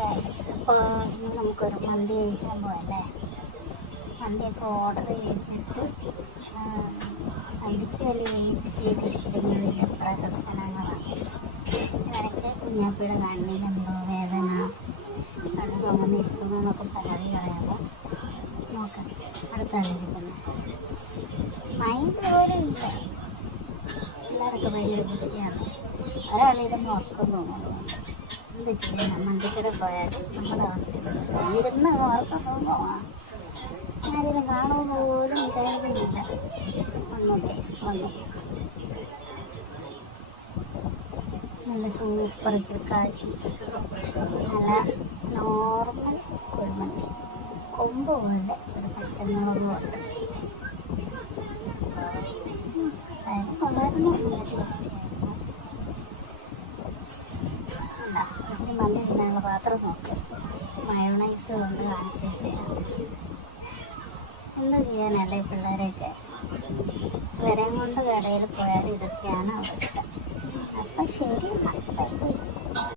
Guys, ഇപ്പോൾ ഇന്ന് നമുക്കൊരു മന്തി കഴിക്കാൻ പോകല്ലേ. മന്തിയൊക്കെ ഓർഡർ ചെയ്തിട്ട് മന്തിക്ക് വേണ്ടി വെയിറ്റ് ചെയ്തിരിക്കുന്നതിൻ്റെ പ്രഹസനങ്ങളാണ്. ഇടയ്ക്ക് കുഞ്ഞാപ്പിയുടെ കണ്ണിലെന്തോ വേദന, കണ്ണ് തുറന്നിരിക്കുന്നു എന്നൊക്കെ പരാതി കളയുമ്പോൾ നോക്കാം. അടുത്താണിരിക്കുന്നത് മൈൻഡ് പോലും ഇല്ല. എല്ലാവർക്കും ഭയങ്കര ബിസിയാണ്. ഒരാളിരുന്ന് ഉറക്കം തോന്നുന്നു. എന്ത് ചെയ്യണം? മന്തിക്കട പോയാൽ നമ്മുടെ അവസ്ഥ ഇരുന്ന് ഉറക്കം തോന്നുവാ. ആരെങ്കിലും കാണുമെന്ന് പോലും വിചാരിക്കുന്നില്ല. വന്നു ഗൈസ്, വന്നു. നല്ല സൂപ്പർ കാച്ചി നല്ല നോർമൽ കുഴിമന്തി, കൊമ്പ് പോലെ ഒരു പച്ചമുളകും ഉണ്ട്. വളരെ നല്ല ടേസ്റ്റി ആയിരുന്നു. ഇനി മന്തി തിന്നാനുള്ള പാത്രം നോക്ക്. മയോണൈസ് കൊണ്ട് കാണിച്ചു ചെയ്യാം. എന്താ ചെയ്യാനല്ലേ പിള്ളേരെയൊക്കെ വരം കൊണ്ട് കടയിൽ പോയാൽ ഇതൊക്കെയാണ് അവസ്ഥ. അപ്പം ശരി, ബൈ ബൈ.